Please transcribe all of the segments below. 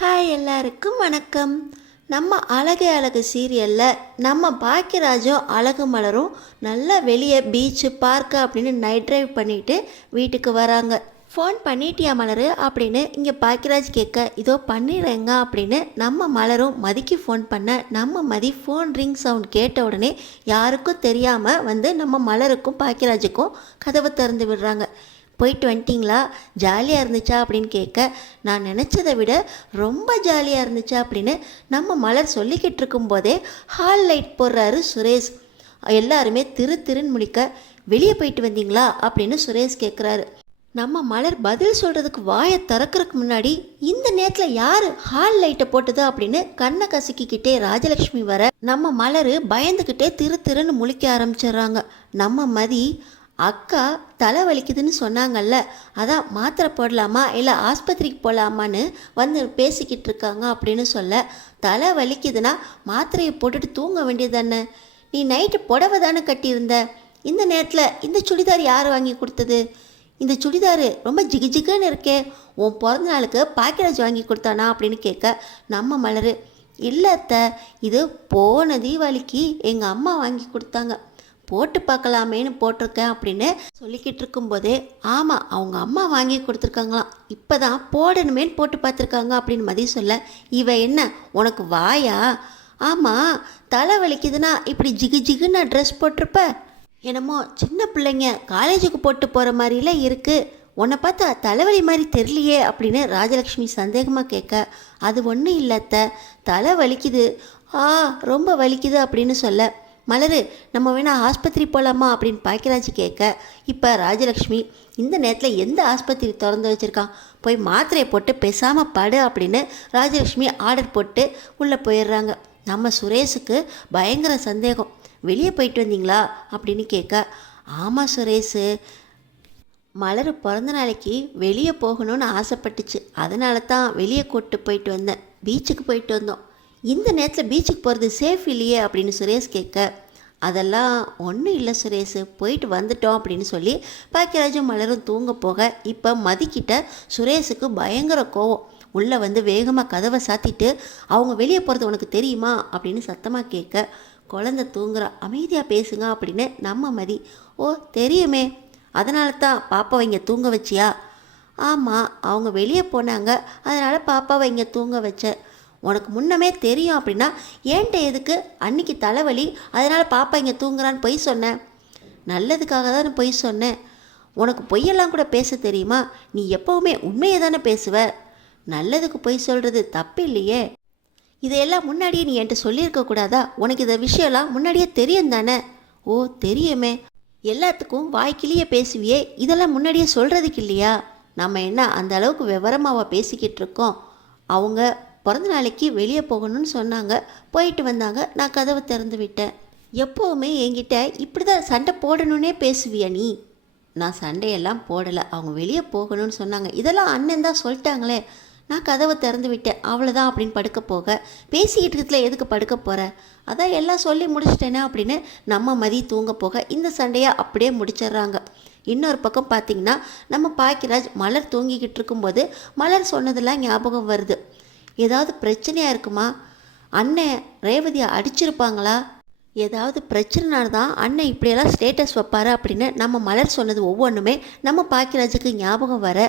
Hi எல்லாருக்கும் வணக்கம். நம்ம அழகு அழகு சீரியலில் நம்ம பாக்கியராஜும் அழகு மலரும் நல்லா வெளியே பீச்சு பார்க்கு அப்படின்னு நைட் ட்ரைவ் பண்ணிட்டு வீட்டுக்கு வராங்க. ஃபோன் பண்ணிட்டியா மலரு அப்படின்னு இங்கே பாக்கியராஜ் கேட்க இதோ பண்ணிடுறேங்க அப்படின்னு நம்ம மலரும் மதிக்கு ஃபோன் பண்ண நம்ம மதி ஃபோன் ரிங் சவுண்ட் கேட்ட உடனே யாருக்கும் தெரியாமல் வந்து நம்ம மலருக்கும் பாக்கியராஜுக்கும் கதவை திறந்து விடுறாங்க. போயிட்டு வந்துட்டிங்களா, ஜாலியாக இருந்துச்சா அப்படின்னு கேட்க நான் நினச்சதை விட ரொம்ப ஜாலியாக இருந்துச்சா அப்படின்னு நம்ம மலர் சொல்லிக்கிட்டு இருக்கும்போதே ஹால் லைட் போடுறாரு சுரேஷ். எல்லாருமே திருன்னு முழிக்க வெளியே போயிட்டு வந்தீங்களா அப்படின்னு சுரேஷ் கேட்குறாரு. நம்ம மலர் பதில் சொல்கிறதுக்கு வாயை திறக்கிறதுக்கு முன்னாடி இந்த நேரத்தில் யார் ஹால் லைட்டை போட்டது அப்படின்னு கண்ணை கசக்கிக்கிட்டே ராஜலக்ஷ்மி வர நம்ம மலர் பயந்துக்கிட்டே திருன்னு முழிக்க ஆரம்பிச்சிடுறாங்க. நம்ம மதி அக்கா தலை வலிக்குதுன்னு சொன்னாங்கல்ல, அதான் மாத்திரை போடலாமா இல்லை ஆஸ்பத்திரிக்கு போகலாமான்னு வந்து பேசிக்கிட்டு இருக்காங்க அப்படின்னு சொல்ல, தலை வலிக்குதுன்னா மாத்திரையை போட்டுட்டு தூங்க வேண்டியது தானே, நீ நைட்டு புடவை தானே கட்டியிருந்த, இந்த நேரத்தில் இந்த சுடிதார் யார் வாங்கி கொடுத்தது, இந்த சுடிதார் ரொம்ப ஜிகுன்னு இருக்கே, உன் பிறந்த நாளுக்கு பாக்கியராஜ் வாங்கி கொடுத்தானா அப்படின்னு கேட்க நம்ம மலர் இல்லை அத்தை, இது போன தீபாவளிக்கு எங்கள் அம்மா வாங்கி கொடுத்தாங்க, போட்டு பார்க்கலாமேன்னு போட்டிருக்கேன் அப்படின்னு சொல்லிக்கிட்டு இருக்கும்போதே ஆமாம் அவங்க அம்மா வாங்கி கொடுத்துருக்காங்களாம், இப்போ தான் போடணுமேன்னு போட்டு பார்த்துருக்காங்க அப்படின்னு மதி சொல்ல, இவ என்ன உனக்கு வாயா, ஆமாம் தலை வலிக்குதுன்னா இப்படி ஜிகுன்னு ட்ரெஸ் போட்டிருப்ப, என்னமோ சின்ன பிள்ளைங்க காலேஜுக்கு போட்டு போகிற மாதிரிலாம் இருக்குது, உன்னை பார்த்தா தலைவலி மாதிரி தெரியலையே அப்படின்னு ராஜலக்ஷ்மி சந்தேகமாக கேட்க, அது ஒன்றும் இல்லத்த தலை வலிக்குது, ரொம்ப வலிக்குது அப்படின்னு சொல்ல, மலரு நம்ம வேணால் ஆஸ்பத்திரி போகலாமா அப்படின்னு பாக்கியராஜ் கேட்க, இப்போ ராஜலக்ஷ்மி இந்த நேரத்தில் எந்த ஆஸ்பத்திரி திறந்து வச்சுருக்கான், போய் மாத்திரையை போட்டு பேசாமல் படு அப்படின்னு ராஜலக்ஷ்மி ஆர்டர் போட்டு உள்ளே போயிடுறாங்க. நம்ம சுரேஷுக்கு பயங்கர சந்தேகம், வெளியே போயிட்டு வந்தீங்களா அப்படின்னு கேட்க, ஆமாம் சுரேஷு, மலர் பிறந்த நாளைக்கு வெளியே போகணும்னு ஆசைப்பட்டுச்சு, அதனால தான் வெளியே கூப்பிட்டு போயிட்டு வந்தேன், பீச்சுக்கு போயிட்டு வந்தோம், இந்த நேரத்தில் பீச்சுக்கு போகிறது சேஃப் இல்லையே அப்படின்னு சுரேஷ் கேட்க, அதெல்லாம் ஒன்றும் இல்லை சுரேஷ், போயிட்டு வந்துட்டோம் அப்படின்னு சொல்லி பாக்கியராஜும் மலரும் தூங்க போக, இப்போ மதிக்கிட்ட சுரேஷுக்கு பயங்கர கோவம், உள்ளே வந்து வேகமாக கதவை சாத்திட்டு அவங்க வெளியே போகிறது உனக்கு தெரியுமா அப்படின்னு சத்தமாக கேட்க, குழந்தை தூங்குறா அமைதியாக பேசுங்க அப்படின்னு நம்ம மதி, ஓ தெரியுமே, அதனால தான் பாப்பாவை இங்கே தூங்க வச்சியா, ஆமாம் அவங்க வெளியே போனாங்க அதனால் பாப்பாவை இங்கே தூங்க வச்சேன், உனக்கு முன்னமே தெரியும் அப்படின்னா ஏன்ட்ட எதுக்கு அன்னைக்கு தலைவலி அதனால் பாப்பா இங்கே தூங்குறான்னு பொய் சொன்னேன், நல்லதுக்காக தான் பொய் சொன்னேன், உனக்கு பொய்யெல்லாம் கூட பேச தெரியுமா, நீ எப்போவுமே உண்மையை தானே பேசுவ, நல்லதுக்கு பொய் சொல்கிறது தப்பு இல்லையே, இதையெல்லாம் முன்னாடியே நீ என்கிட்ட சொல்லியிருக்கக்கூடாதா, உனக்கு இந்த விஷயம்லாம் முன்னாடியே தெரியும் தானே, ஓ தெரியுமே, எல்லாத்துக்கும் வாய்க்கிலேயே பேசுவியே, இதெல்லாம் முன்னாடியே சொல்கிறதுக்கு இல்லையா, நம்ம என்ன அந்த அளவுக்கு விவரமாவா பேசிக்கிட்டு இருக்கோம், அவங்க பிறந்த நாளைக்கு வெளியே போகணும்னு சொன்னாங்க, போயிட்டு வந்தாங்க, நான் கதவை திறந்து விட்டேன், எப்போவுமே என்கிட்ட இப்படி தான் சண்டை போடணுன்னே பேசுவியா நீ, நான் சண்டையெல்லாம் போடலை, அவங்க வெளியே போகணும்னு சொன்னாங்க, இதெல்லாம் அண்ணன் தான் சொல்லிட்டாங்களே, நான் கதவை திறந்து விட்டேன் அவ்வளோதான் அப்படின்னு படுக்க போக, பேசிக்கிட்டு இருக்கிறதுல எதுக்கு படுக்க போகிற, அதான் எல்லாம் சொல்லி முடிச்சிட்டேனே அப்படின்னு நம்ம மதி தூங்க போக இந்த சண்டையை அப்படியே முடிச்சிடுறாங்க. இன்னொரு பக்கம் பார்த்திங்கன்னா நம்ம பாக்கியராஜ் மலர் தூங்கிக்கிட்டு இருக்கும்போது மலர் சொன்னதெல்லாம் ஞாபகம் வருது, ஏதாவது பிரச்சனையாக இருக்குமா, அண்ணன் ரேவதியை அடிச்சிருப்பாங்களா, ஏதாவது பிரச்சனைனால தான் அண்ணன் இப்படியெல்லாம் ஸ்டேட்டஸ் வைப்பார் அப்படின்னு நம்ம மலர் சொன்னது ஒவ்வொன்றுமே நம்ம பாக்கியராஜுக்கு ஞாபகம் வர,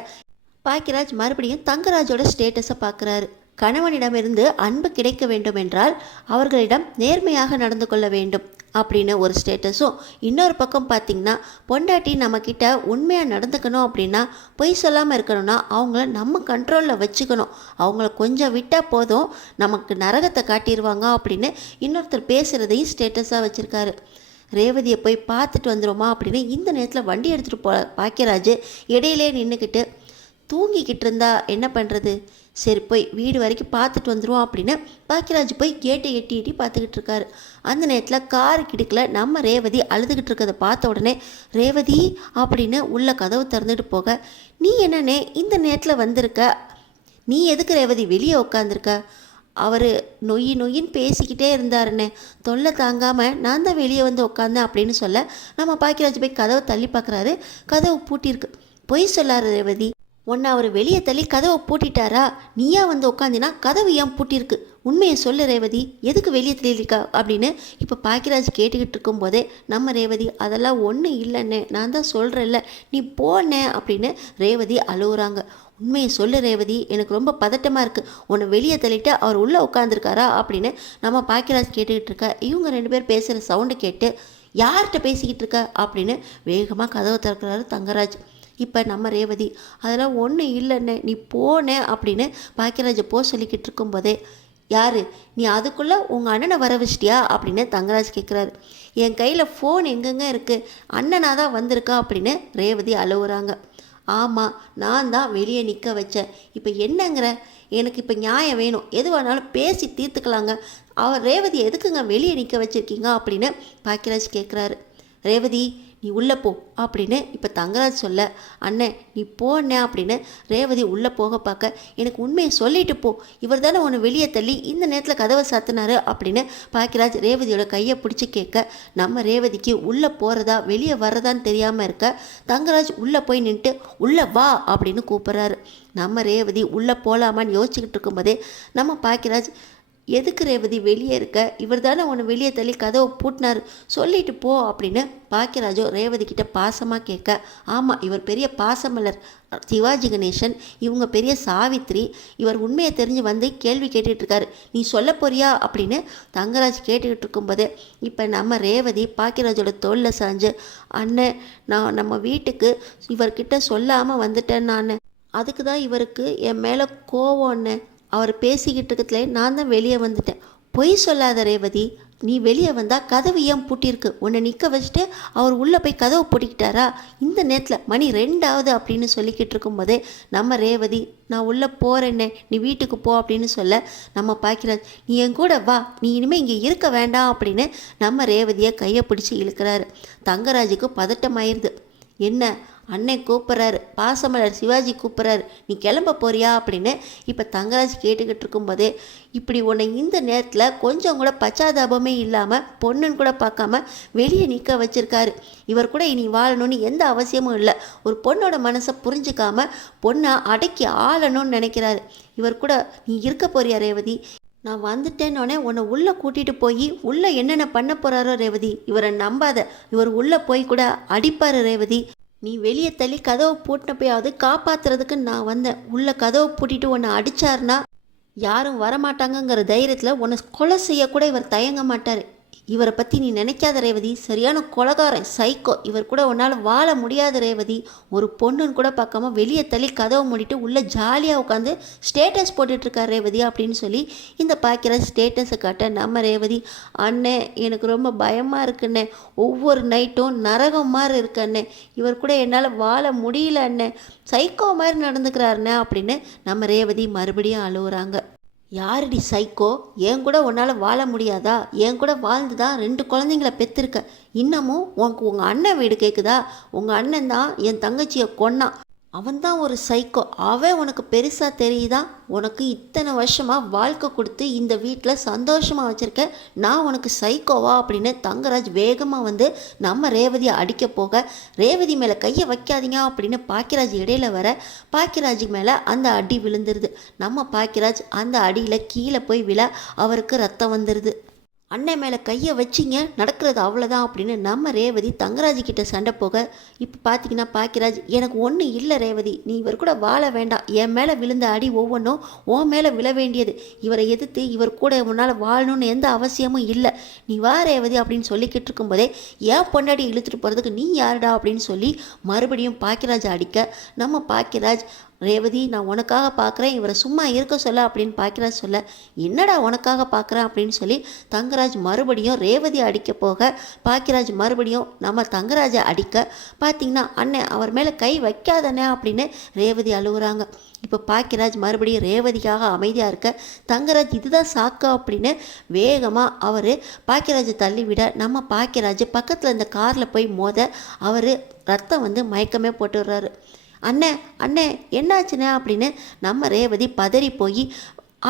பாக்கியராஜ் மறுபடியும் தங்கராஜோட ஸ்டேட்டஸை பார்க்குறாரு. கணவனிடமிருந்து அன்பு கிடைக்க வேண்டும் என்றால் அவர்களிடம் நேர்மையாக நடந்து கொள்ள வேண்டும் அப்படின்னு ஒரு ஸ்டேட்டஸும், இன்னொரு பக்கம் பார்த்திங்கன்னா பொண்டாட்டி நம்மக்கிட்ட உண்மையாக நடந்துக்கணும் அப்படின்னா பொய் சொல்லாமல் இருக்கணும்னா அவங்கள நம்ம கண்ட்ரோலில் வச்சுக்கணும், அவங்கள கொஞ்சம் விட்டால் போதும் நமக்கு நரகத்தை காட்டிடுவாங்க அப்படின்னு இன்னொருத்தர் பேசுகிறதையும் ஸ்டேட்டஸாக வச்சுருக்காரு. ரேவதியை போய் பார்த்துட்டு வந்துடுமா அப்படின்னு இந்த நேரத்தில் வண்டி எடுத்துகிட்டு பாக்கியராஜ் இடையிலே நின்றுக்கிட்டு, தூங்கிக்கிட்டு இருந்தா என்ன பண்ணுறது, சரி போய் வீடு வரைக்கும் பார்த்துட்டு வந்துடுவோம் அப்படின்னு பாக்கியராஜ் போய் கேட்டை எட்டி பார்த்துக்கிட்டு இருக்காரு. அந்த நேரத்தில் கார் கிடுக்கில் நம்ம ரேவதி அழுதுகிட்டு இருக்கிறத பார்த்த உடனே, ரேவதி அப்படின்னு உள்ள கதவு திறந்துட்டு போக, நீ என்னன்னே இந்த நேரத்தில் வந்திருக்க, நீ எதுக்கு ரேவதி வெளியே உட்காந்துருக்க, அவர் நொயின்னு பேசிக்கிட்டே இருந்தாருன்னே, தொல்லை தாங்காமல் நான் தான் வெளியே வந்து உட்காந்தேன் அப்படின்னு சொல்ல, நம்ம பாக்கியராஜ் போய் கதவை தள்ளி பார்க்குறாரு, கதவு பூட்டியிருக்கு, பொய் சொல்லாரு ரேவதி, உன்னை அவர் வெளியே தள்ளி கதவை பூட்டிட்டாரா? நீயா வந்து உட்காந்தினா கதவு ஏன் பூட்டியிருக்கு? உண்மையை சொல்லு ரேவதி, எதுக்கு வெளியே தள்ளியிருக்கா அப்படின்னு இப்போ பாக்கியராஜ் கேட்டுக்கிட்டு இருக்கும்போதே நம்ம ரேவதி அதெல்லாம் ஒன்றும் இல்லைன்னு நான் தான் சொல்கிறேன்ல, நீ போனே அப்படின்னு ரேவதி அழுகுறாங்க. உண்மையை சொல்லு ரேவதி, எனக்கு ரொம்ப பதட்டமாக இருக்குது. உன்னை வெளியே தள்ளிட்டு அவர் உள்ளே உட்காந்துருக்காரா அப்படின்னு நம்ம பாக்கியராஜ் கேட்டுக்கிட்டு இருக்க. இவங்க ரெண்டு பேர் பேசுகிற சவுண்டு கேட்டு யார்கிட்ட பேசிக்கிட்டு இருக்க அப்படின்னு வேகமாக கதவை திறக்கிறாரு தங்கராஜ். இப்போ நம்ம ரேவதி அதெல்லாம் ஒன்றும் இல்லைன்னு நீ போனே அப்படின்னு பாக்கியராஜை சொல்லிக்கிட்டு இருக்கும்போதே, யார் நீ அதுக்குள்ளே உங்கள் அண்ணனை வர வச்சிட்டியா அப்படின்னு தங்கராஜ் கேட்குறாரு. என் கையில் ஃபோன் எங்கெங்க இருக்குது, அண்ணனாக தான் வந்திருக்கா அப்படின்னு ரேவதி அழுகுறாங்க. ஆமாம், நான் தான் வெளியே நிற்க வச்சேன். இப்போ என்னங்கிற? எனக்கு இப்போ நியாயம் வேணும், எதுவானாலும் பேசி தீர்த்துக்கலாங்க. அவர் ரேவதி எதுக்குங்க வெளியே நிற்க வச்சுருக்கீங்க அப்படின்னு பாக்கியராஜ் கேட்குறாரு. ரேவதி நீ உள்ளே போ அப்படின்னு இப்போ தங்கராஜ் சொல்ல, அண்ணன் நீ போனே அப்படின்னு ரேவதி உள்ளே போக பார்க்க, எனக்கு உண்மையை சொல்லிட்டு போ, இவர் தானே உன்னை வெளியே தள்ளி இந்த நேரத்தில் கதவை சாத்தினாரு அப்படின்னு பாக்கியராஜ் ரேவதியோட கையை பிடிச்சி கேட்க, நம்ம ரேவதிக்கு உள்ளே போகிறதா வெளியே வர்றதான்னு தெரியாமல் இருக்க தங்கராஜ் உள்ளே போய் நின்றுட்டு உள்ளே வா அப்படின்னு கூப்பிட்றாரு. நம்ம ரேவதி உள்ளே போகலாமான்னு யோசிச்சுக்கிட்டு இருக்கும்போதே நம்ம பாக்கியராஜ், எதுக்கு ரேவதி வெளியே இருக்க, இவர் தானே உன்னை வெளியே தள்ளி கதவை பூட்டினார், சொல்லிட்டு போ அப்படின்னு பாக்கியராஜோ ரேவதி கிட்ட பாசமாக கேட்க, ஆமாம் இவர் பெரிய பாசமலர் சிவாஜி கணேசன், இவங்க பெரிய சாவித்ரி, இவர் உண்மையை தெரிஞ்சு வந்து கேள்வி கேட்டுட்டு இருக்காரு, நீ சொல்ல போறியா அப்படின்னு தங்கராஜ் கேட்டுக்கிட்டு இருக்கும்போதே இப்போ நம்ம ரேவதி பாக்கியராஜோட தோளில் சாஞ்சு, அண்ணன் நான் நம்ம வீட்டுக்கு இவர்கிட்ட சொல்லாமல் வந்துட்டேன், நான் அதுக்கு தான் இவருக்கு என் மேலே கோவம்னு அவர் பேசிக்கிட்டு இருக்கிறதுல நான் தான் வெளியே வந்துட்டேன். பொய் சொல்லாத ரேவதி, நீ வெளியே வந்தால் கதவு ஏன் பூட்டியிருக்கு, உன்னை நிற்க வச்சுட்டு அவர் உள்ளே போய் கதவை பூட்டிக்கிட்டாரா? இந்த நேரத்தில் மணி 2 அப்படின்னு சொல்லிக்கிட்டு இருக்கும்போதே நம்ம ரேவதி, நான் உள்ளே போகிறேன்னே, நீ வீட்டுக்கு போ அப்படின்னு சொல்ல, நம்ம பாக்கியராஜ் நீ என் கூட வா, நீ இனிமேல் இங்கே இருக்க வேண்டாம் அப்படின்னு நம்ம ரேவதியை கையை பிடிச்சி இழுக்கிறாரு. தங்கராஜுக்கு பதட்டமாயிருது. என்ன அண்ணன் கூப்பிட்றாரு, பாசமலர் சிவாஜி கூப்பிட்றாரு, நீ கிளம்ப போறியா அப்படின்னு இப்போ தங்கராஜ் கேட்டுக்கிட்டு இருக்கும்போதே, இப்படி உன்னை இந்த நேரத்தில் கொஞ்சம் கூட பச்சாதாபமே இல்லாமல் பொண்ணுன்னு கூட பார்க்காம வெளியே நிற்க வச்சிருக்காரு. இவர் கூட இனி வாழணும்னு எந்த அவசியமும் இல்லை. ஒரு பொண்ணோட மனசை புரிஞ்சுக்காம பொண்ணை அடக்கி ஆளணும்னு நினைக்கிறாரு. இவர் கூட நீ இருக்க போறியா ரேவதி? நான் வந்துட்டேன்னொடனே உன்னை உள்ளே கூட்டிகிட்டு போய் உள்ளே என்னென்ன பண்ண போகிறாரோ ரேவதி, இவரை நம்பாத, இவர் உள்ளே போய் கூட அடிப்பார் ரேவதி. நீ வெளியே தள்ளி கதவை பூட்டினப்பயாவது காப்பாற்றுறதுக்கு நான் வந்தேன். உள்ளே கதவை பூட்டிட்டு உன்னை அடித்தாருனா யாரும் வரமாட்டாங்கங்கிற தைரியத்தில் உன்னை கொலை செய்யக்கூட இவர் தயங்க மாட்டார். இவரை பற்றி நீ நினைக்காத ரேவதி, சரியான கொலகாரன், சைக்கோ, இவர் கூட உன்னால் வாழ முடியாத ரேவதி. ஒரு பொண்ணுன்னு கூட பார்க்காம வெளியே தள்ளி கதவை மூடிட்டு உள்ளே ஜாலியாக உட்காந்து ஸ்டேட்டஸ் போட்டுட்ருக்கார் ரேவதி அப்படின்னு சொல்லி இந்த பாக்கியராஜ் ஸ்டேட்டஸை காட்ட நம்ம ரேவதி, அண்ணே எனக்கு ரொம்ப பயமாக இருக்குண்ணே, ஒவ்வொரு நைட்டும் நரகம் மாதிரி இருக்கண்ணே, இவர் கூட என்னால் வாழ முடியல அண்ணே, சைக்கோ மாதிரி நடந்துக்கிறாருண்ணே அப்படின்னு நம்ம ரேவதி மறுபடியும் அழுகுறாங்க. யாரடி சைக்கோ, என் கூட உன்னால் வாழ முடியாதா? என் கூட வாழ்ந்து தான் 2 குழந்தைங்கள பெற்றிருக்க, இன்னமும் உனக்கு உங்கள் அண்ணன் வீடு கேட்குதா? உங்கள் அண்ணன் தான் என் தங்கச்சியை கொன்னான், அவன்தான் ஒரு சைக்கோ, அவன் உனக்கு பெருசாக தெரியுதா? உனக்கு இத்தனை வருஷமாக வாழ்க்கை கொடுத்து இந்த வீட்டில் சந்தோஷமாக வச்சுருக்க நான் உனக்கு சைக்கோவா அப்படின்னு தங்கராஜ் வேகமாக வந்து நம்ம ரேவதியை அடிக்க போக, ரேவதி மேலே கையை வைக்காதீங்க அப்படின்னு பாக்கியராஜ் இடையில வர பாக்கியராஜுக்கு மேலே அந்த அடி விழுந்துருது. நம்ம பாக்கியராஜ் அந்த அடியில் கீழே போய் விழ அவருக்கு ரத்தம் வந்துடுது. அண்ணன் மேலே கையை வச்சிங்க, நடக்கிறது அவ்வளோதான் அப்படின்னு நம்ம ரேவதி தங்கராஜ் கிட்ட சண்டை போக, இப்போ பார்த்தீங்கன்னா பாக்கியராஜ், எனக்கு ஒன்றும் இல்லை ரேவதி, நீ இவர் கூட வாழ வேண்டாம், என் மேலே விழுந்த அடி ஒவ்வொன்றும் உன் மேலே விழ வேண்டியது, இவரை எதிர்த்து இவர் கூட உன்னால் வாழணும்னு எந்த அவசியமும் இல்லை, நீ வா ரேவதி அப்படின்னு சொல்லிக்கிட்டு இருக்கும்போதே, ஏன் பொண்டாடி இழுத்துட்டு போகிறதுக்கு நீ யாருடா அப்படின்னு சொல்லி மறுபடியும் பாக்கியராஜ் அடிக்க, நம்ம பாக்கியராஜ், ரேவதி நான் உனக்காக பார்க்குறேன், இவரை சும்மா இருக்க சொல்ல அப்படின்னு பாக்கியராஜ் சொல்ல, என்னடா உனக்காக பார்க்குறேன் அப்படின்னு சொல்லி தங்கராஜ் மறுபடியும் ரேவதி அடிக்க போக, பாக்கியராஜ் மறுபடியும் நம்ம தங்கராஜை அடிக்க, பார்த்திங்கன்னா அண்ணன் அவர் மேலே கை வைக்காதண்ணே அப்படின்னு ரேவதி அழுகுறாங்க. இப்போ பாக்கியராஜ் மறுபடியும் ரேவதிக்காக அமைதியாக இருக்க, தங்கராஜ் இதுதான் சாக்கா அப்படின்னு வேகமாக அவர் பாக்கியராஜை தள்ளிவிட, நம்ம பாக்கியராஜ் பக்கத்தில் இந்த காரில் போய் மோத அவர் ரத்தம் வந்து மயக்கமே போட்டு வர்றாரு. அண்ணே அண்ணே என்னாச்சுண்ணே அப்படின்னு நம்ம ரேவதி பதறி போய்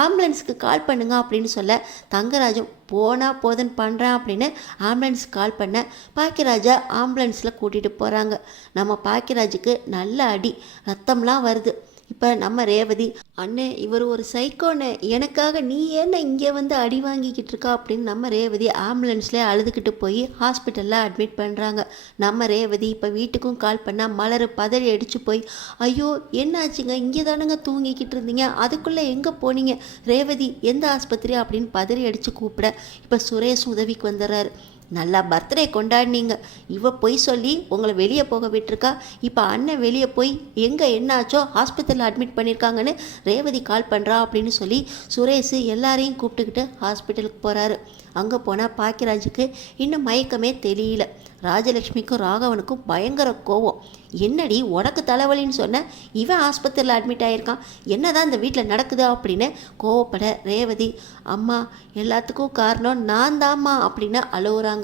ஆம்புலன்ஸுக்கு கால் பண்ணுங்க அப்படின்னு சொல்ல, தங்கராஜும் போனால் போதுன்னு பண்ணுறேன் அப்படின்னு ஆம்புலன்ஸுக்கு கால் பண்ண பாக்கியராஜை ஆம்புலன்ஸில் கூட்டிகிட்டு போகிறாங்க. நம்ம பாக்கியராஜுக்கு நல்ல அடி, ரத்தம்லாம் வருது. இப்போ நம்ம ரேவதி, அண்ணே இவர் ஒரு சைக்கோண்ணே, எனக்காக நீ என்ன இங்கே வந்து அடி வாங்கிக்கிட்டு இருக்கா அப்படின்னு நம்ம ரேவதி ஆம்புலன்ஸ்லேயே அழுதுகிட்டு போய் ஹாஸ்பிட்டலில் அட்மிட் பண்ணுறாங்க. நம்ம ரேவதி இப்போ வீட்டுக்கும் கால் பண்ணால் மலர் பதறி அடித்து போய், ஐயோ என்னாச்சுங்க, இங்கே தானுங்க தூங்கிக்கிட்டு இருந்தீங்க, அதுக்குள்ளே எங்கே போனீங்க ரேவதி, எந்த ஆஸ்பத்திரி அப்படின்னு பதறி அடித்து கூப்பிட இப்போ சுரேஷ் உதவிக்கு வந்துடுறாரு. நல்லா பர்த்டே கொண்டாடினீங்க, இவ பொய் சொல்லி உங்களை வெளியே போக விட்டுருக்கா, இப்போ அண்ணன் வெளியே போய் எங்கே என்னாச்சோ ஹாஸ்பிட்டலில் அட்மிட் பண்ணியிருக்காங்கன்னு ரேவதி கால் பண்ணுறா அப்படின்னு சொல்லி சுரேஷ் எல்லாரையும் கூப்பிட்டுக்கிட்டு ஹாஸ்பிட்டலுக்கு போகிறாரு. அங்கே போனால் பாக்கியராஜுக்கு இன்னும் மயக்கமே தெரியல. ராஜலக்ஷ்மிக்கும் ராகவனுக்கும் பயங்கர கோவம். என்னடி உனக்கு தலைவலின்னு சொன்ன, இவன் ஆஸ்பத்திரியில் அட்மிட் ஆகியிருக்கான், என்னதான் இந்த வீட்டில் நடக்குது அப்படின்னு கோவப்பட ரேவதி, அம்மா எல்லாத்துக்கும் காரணம் நான் தாம்மா அப்படின்னு அழுகுறாங்க.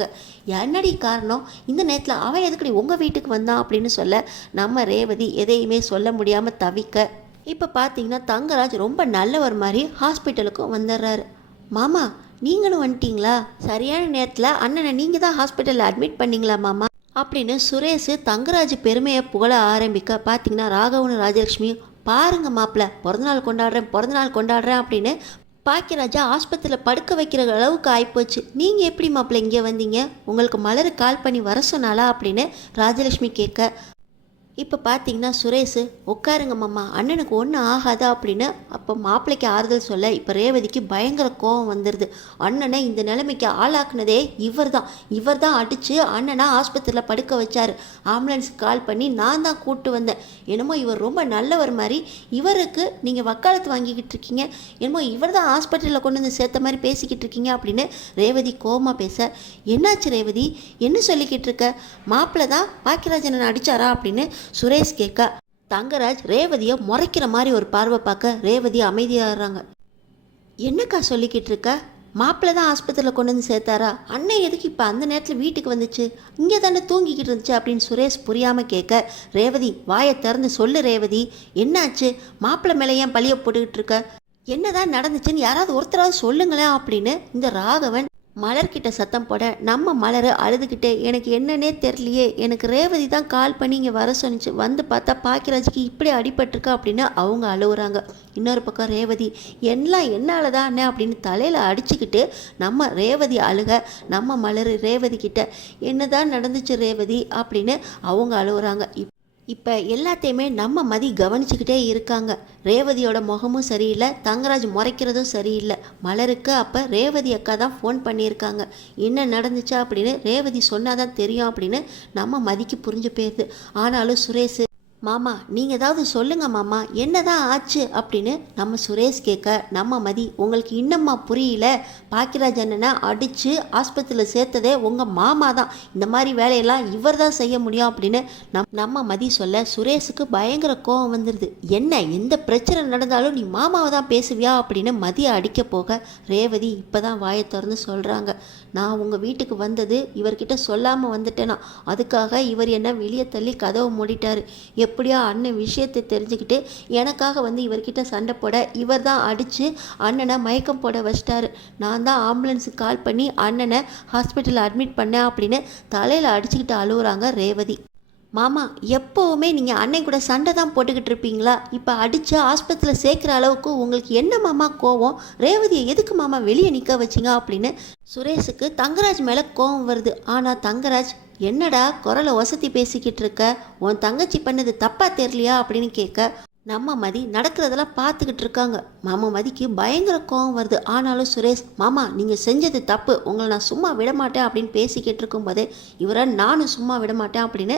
என்னடி காரணம், இந்த நேரத்தில் அவன் எதுக்கடி உங்கள் வீட்டுக்கு வந்தான் அப்படின்னு சொல்ல நம்ம ரேவதி எதையுமே சொல்ல முடியாமல் தவிக்க, இப்போ பார்த்தீங்கன்னா தங்கராஜ் ரொம்ப நல்லவர் மாதிரி ஹாஸ்பிட்டலுக்கும் வந்துடுறாரு. மாமா நீங்களும் வந்துட்டீங்களா, சரியான நேரத்தில் அண்ணனை நீங்கள் தான் ஹாஸ்பிட்டலில் அட்மிட் பண்ணிங்களா மாமா அப்படின்னு சுரேஷ் தங்கராஜ் பெருமையை புகழ ஆரம்பிக்க, பார்த்தீங்கன்னா ராகவனும் ராஜலட்சுமியும், பாருங்க மாப்பிள்ள பிறந்தநாள் கொண்டாடுறேன் அப்படின்னு பாக்கியராஜா ஆஸ்பத்திரியில் படுக்க வைக்கிற அளவுக்கு ஆகிப்போச்சு, நீங்கள் எப்படி மாப்பிள்ள இங்கே வந்தீங்க, உங்களுக்கு மலரு கால் பண்ணி வர சொன்னாலா அப்படின்னு ராஜலட்சுமி கேட்க, இப்போ பார்த்தீங்கன்னா சுரேஷ் உட்காருங்க மாமா, அண்ணனுக்கு ஒன்றும் ஆகாதா அப்படின்னு அப்போ மாப்பிள்ளைக்கு ஆறுதல் சொல்ல, இப்போ ரேவதிக்கு பயங்கர கோபம் வந்துடுது. அண்ணனை இந்த நிலைமைக்கு ஆளாக்குனதே இவர் தான் அடித்து அண்ணனை ஆஸ்பத்திரியில் படுக்க வச்சார், ஆம்புலன்ஸுக்கு கால் பண்ணி நான் தான் கூப்பிட்டு வந்தேன், என்னமோ இவர் ரொம்ப நல்லவர் மாதிரி இவருக்கு நீங்கள் வக்காலத்து வாங்கிக்கிட்டு இருக்கீங்க, என்னமோ இவர் தான் ஹாஸ்பிட்டலில் கொண்டு வந்து சேர்த்த மாதிரி பேசிக்கிட்டு இருக்கீங்க அப்படின்னு ரேவதி கோபமாக பேச, என்னாச்சு ரேவதி என்ன சொல்லிக்கிட்டு இருக்க, மாப்பிள்ளை தான் பாக்கியராஜனை அடித்தாரா அப்படின்னு சுரேஷ் கேட்க, தங்கராஜ் ரேவதியை முறைக்கிற மாதிரி ஒரு பார்வை பார்க்க ரேவதி அமைதியாகிறாங்க. என்னக்கா சொல்லிக்கிட்டு இருக்க, மாப்பிள்ளை தான் ஆஸ்பத்திரியில் கொண்டு வந்து சேர்த்தாரா, அண்ணன் எதுக்கு இப்போ அந்த நேரத்தில் வீட்டுக்கு வந்துச்சு, இங்கே தானே தூங்கிக்கிட்டு இருந்துச்சு அப்படின்னு சுரேஷ் புரியாமல் கேட்க, ரேவதி வாயை திறந்து சொல்லு ரேவதி, என்னாச்சு, மாப்பிள்ளை மேலே ஏன் பழிய போட்டுக்கிட்டு இருக்க, என்னதான் நடந்துச்சுன்னு யாராவது ஒருத்தராவது சொல்லுங்களேன் அப்படின்னு இந்த ராகவன் மலர்கிட்ட சத்தம் போட, நம்ம மலர் அழுதுகிட்டே, எனக்கு என்னன்னே தெரியலையே, எனக்கு ரேவதி தான் கால் பண்ணி இங்கே வர சொன்னிச்சு, வந்து பார்த்தா பாக்கியராஜுக்கு இப்படி அடிபட்டிருக்கா அப்படின்னு அவங்க அழுகுறாங்க. இன்னொரு பக்கம் ரேவதி, எல்லாம் என்னால் தான் அண்ணே அப்படின்னு தலையில் அடிச்சுக்கிட்டு நம்ம ரேவதி அழுக, நம்ம மலர் ரேவதி கிட்ட என்னதான் நடந்துச்சு ரேவதி அப்படின்னு அவங்க அழுகுறாங்க. இப்போ எல்லாத்தையுமே நம்ம மதி கவனிச்சுக்கிட்டே இருக்காங்க. ரேவதியோட முகமும் சரியில்லை, தங்கராஜ் முறைக்கிறதும் சரியில்லை. மலருக்கு அப்போ ரேவதி அக்கா தான் ஃபோன் பண்ணியிருக்காங்க, என்ன நடந்துச்சா அப்படின்னு ரேவதி சொன்னாதான் தெரியும் அப்படின்னு நம்ம மதிக்கு புரிஞ்சு போயிடுது. ஆனாலும் சுரேஷ், மாமா நீங்கள் ஏதாவது சொல்லுங்க மாமா, என்னதான் ஆச்சு அப்படின்னு நம்ம சுரேஷ் கேட்க, நம்ம மதி, உங்களுக்கு இன்னும்மா புரியல, பாக்கியராஜ் அண்ணனை அடித்து ஆஸ்பத்திரியில் சேர்த்ததே உங்கள் மாமா தான், இந்த மாதிரி வேலையெல்லாம் இவர் தான் செய்ய முடியும் அப்படின்னு நம்ம மதி சொல்ல, சுரேஷுக்கு பயங்கர கோவம் வந்துடுது. என்ன எந்த பிரச்சனை நடந்தாலும் நீ மாமாவை தான் பேசுவியா அப்படின்னு மதியை அடிக்க போக, ரேவதி இப்போ தான் வாயை திறந்து சொல்கிறாங்க, நான் உங்கள் வீட்டுக்கு வந்தது இவர்கிட்ட சொல்லாமல் வந்துட்டேனா, அதுக்காக இவர் என்ன வெளியே தள்ளி கதவை மூடிட்டார், எப்படியோ அண்ணன் விஷயத்தை தெரிஞ்சுக்கிட்டு எனக்காக வந்து இவர்கிட்ட சண்டை போட இவர் தான் அடித்து அண்ணனை மயக்கம் போட வச்சிட்டாரு, நான் தான் ஆம்புலன்ஸுக்கு கால் பண்ணி அண்ணனை ஹாஸ்பிட்டலில் அட்மிட் பண்ணேன் அப்படின்னு தலையில் அடிச்சுக்கிட்டு அழுகுறாங்க ரேவதி. மாமா எப்போவுமே நீங்கள் அண்ணன் கூட சண்டை தான் போட்டுக்கிட்டு இருப்பீங்களா, இப்போ அடித்து ஆஸ்பத்திரியில் சேர்க்குற அளவுக்கு உங்களுக்கு என்ன மாமா கோவம், ரேவதியை எதுக்கு மாமா வெளியே நிற்க வச்சிங்க அப்படின்னு சுரேஷுக்கு தங்கராஜ் மேலே கோவம் வருது. ஆனால் தங்கராஜ், என்னடா குரலை வசதி பேசிக்கிட்டு இருக்க, உன் தங்கச்சி பண்ணது தப்பாக தெரியலையா அப்படின்னு கேட்க, நம்ம மதி நடக்கிறதெல்லாம் பார்த்துக்கிட்டு இருக்காங்க. மாமா மதிக்கு பயங்கர கோவம் வருது. ஆனாலும் சுரேஷ், மாமா நீங்கள் செஞ்சது தப்பு, உங்களை நான் சும்மா விட மாட்டேன் அப்படின்னு பேசிக்கிட்டு இருக்கும்போதே இவரை நானும் சும்மா விட மாட்டேன் அப்படின்னு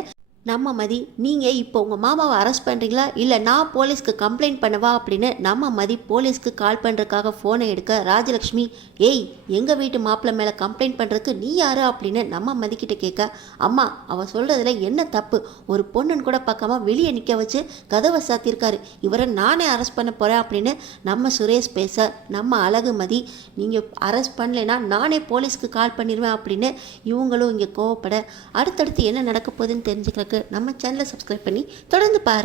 நம்ம மதி, நீங்கள் இப்போ உங்கள் மாமாவை அரெஸ்ட் பண்ணுறீங்களா இல்லை நான் போலீஸ்க்கு கம்ப்ளைண்ட் பண்ணவா அப்படின்னு நம்ம மதி போலீஸ்க்கு கால் பண்ணுறதுக்காக ஃபோனை எடுக்க, ராஜலக்ஷ்மி, ஏய் எங்கள் வீட்டு மாப்பிள்ளை மேலே கம்ப்ளைண்ட் பண்ணுறதுக்கு நீ யார் அப்படின்னு நம்ம மதிக்கிட்ட கேட்க, அம்மா அவள் சொல்கிறதுல என்ன தப்பு, ஒரு பொண்ணுன்னு கூட பார்க்காம வெளியே நிற்க வச்சு கதவை சாத்தியிருக்காரு, இவரை நானே அரெஸ்ட் பண்ண போகிறேன் அப்படின்னு நம்ம சுரேஷ் பேச, நம்ம அழகு மதி, நீங்கள் அரெஸ்ட் பண்ணலைன்னா நானே போலீஸ்க்கு கால் பண்ணிடுவேன் அப்படின்னு இவங்களும் இங்கே கோவப்பட, அடுத்தடுத்து என்ன நடக்க போகுதுன்னு தெரிஞ்சுக்கிறதுக்கு நம்ம சேனலை சப்ஸ்கிரைப் பண்ணி தொடர்ந்து பாருங்கள்.